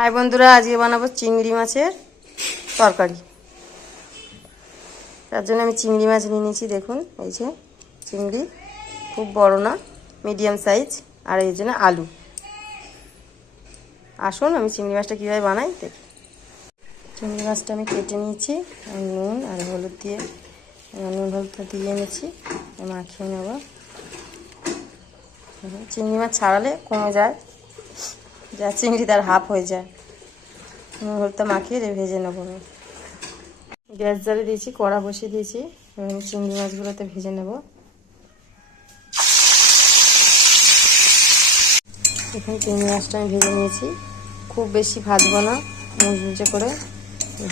High বন্ধুরা, আজকে বানাবো চিংড়ি মাছের তরকারি। তার জন্য আমি চিংড়ি মাছ নিয়ে নিয়েছি। দেখুন, এই যে চিংড়ি, খুব বড় না, মিডিয়াম সাইজ। আর এই জন্য আলু। আসুন আমি চিংড়ি মাছটা কীভাবে বানাই দেখি। চিংড়ি মাছটা আমি কেটে নিয়েছি, নুন আর হলুদ দিয়ে, নুন হলুদটা দিয়ে এনেছি, মাখিয়ে নেব। চিংড়ি মাছ ছাড়ালে কমে যায়, যা চিংড়ি তার হাফ হয়ে যায়। নুন হলুদটা মাখিয়ে ভেজে নেবো। আমি গ্যাস জ্বালিয়ে দিয়েছি, কড়া বসিয়ে দিয়েছি। আমি চিংড়ি মাছগুলোতে ভেজে নেব। এখন চিংড়ি মাছটা আমি ভেজে নিয়েছি। খুব বেশি ভাজবো না, মুচমুচে করে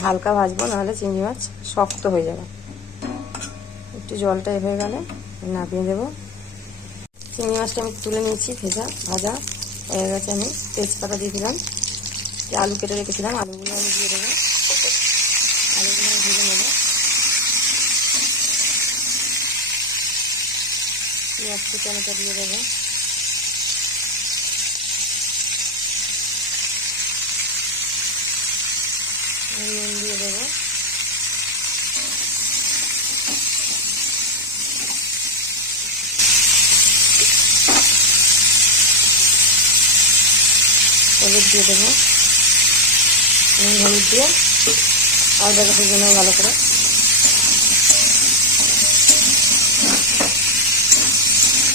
হালকা ভাজবো, নাহলে চিংড়ি মাছ শক্ত হয়ে যাবে। একটু জলটা হয়ে গেলে নামিয়ে দেবো। চিংড়ি মাছটা আমি তুলে নিয়েছি, ভাজা হয়ে গেছে। আমি তেজপাতা দিয়ে দিলাম, আলু কেটে রেখেছিলাম, আলুগুলো আমি দিয়ে দেবো। আলুগুলো আমি ভেজে নেবো। পেঁয়াজ কুচানোটা দিয়ে দেবো। নুন দিয়ে দেবো। হলুদ দিয়ে দেবো। নুন হলুদ দিয়ে আলাদাকে ভেজে নেবো ভালো করে।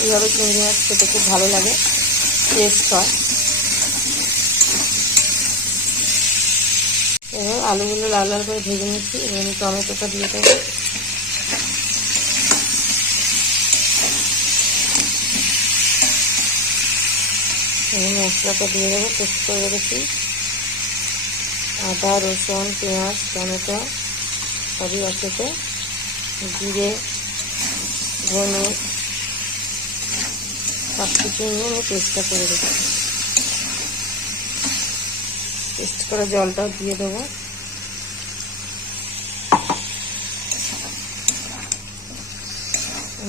এইভাবে চিংড়ি মাছ খেতে খুব ভালো লাগে, টেস্ট হয়। এবার আলুগুলো লাল লাল করে ভেজে নিচ্ছি। এবার আমি টমেটোটা দিয়ে দেবো। মশলাটা দিয়ে দেবো, পেস্ট করে রেখেছি। আদা, রসুন, পেঁয়াজ, টমেটো সবই আছে। জিরে, ধনে সব কিছু নিয়ে আমি পেস্টটা করে রেখেছি। পেস্ট করে জলটাও দিয়ে দেবো।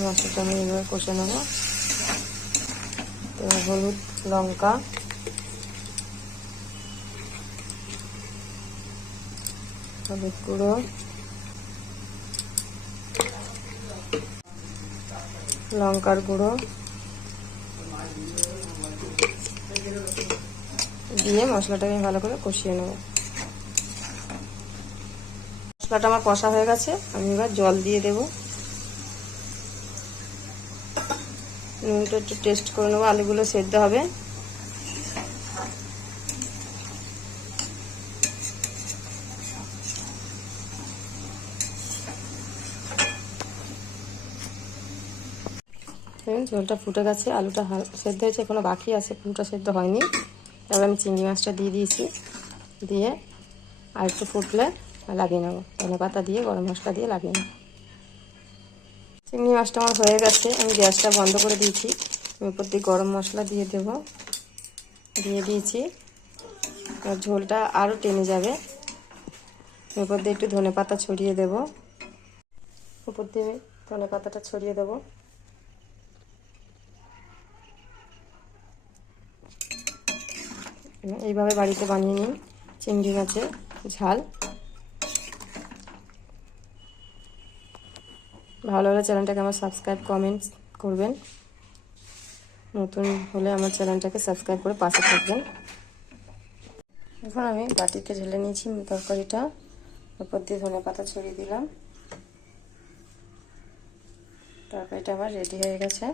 মশলাটা আমি এভাবে কষে নেবো। হলুদ, লঙ্কা, হলুদ গুঁড়ো, লঙ্কার গুঁড়ো দিয়ে মশলাটাকে ভালো করে কষিয়ে নেব। মশলাটা আমার কষা হয়ে গেছে, আমি এবার জল দিয়ে দেব। নুনটা একটু টেস্ট করে নেবো, আলুগুলো সেদ্ধ হবে। ঝোলটা ফুটে গেছে, আলুটা সেদ্ধ হয়েছে, এখনো বাকি আছে, পুরোটা সেদ্ধ হয়নি। তারপর আমি চিংড়ি মাছটা দিয়ে দিয়েছি, দিয়ে আর একটু ফুটলে লাগিয়ে নেবো। ধনে পাতা দিয়ে, গরম মশলা দিয়ে লাগিয়ে নেবো। চিংড়ি মাছটা আমার হয়ে গেছে, আমি গ্যাসটা বন্ধ করে দিয়েছি। উপর দিয়ে গরম মশলা দিয়ে দেব, দিয়ে দিয়েছি। আর ঝোলটা আরও টেনে যাবে। উপর দিয়ে একটু ধনে পাতা ছড়িয়ে দেব। উপর দিয়ে ধনে পাতাটা ছড়িয়ে দেবো। এইভাবে বাড়িতে বানিয়ে নিন চিংড়ি মাছের ঝাল। ভালো হলে চ্যানেলটাকে আমার সাবস্ক্রাইব, কমেন্টস করবেন। নতুন হলে আমার চ্যানেলটাকে সাবস্ক্রাইব করে পাশে থাকবেন। এখন আমি বাটিতে ঢেলে নিয়েছি তরকারিটা, উপর দিয়ে ধনে পাতা ছড়িয়ে দিলাম। তরকারিটা আমার রেডি হয়ে গেছে।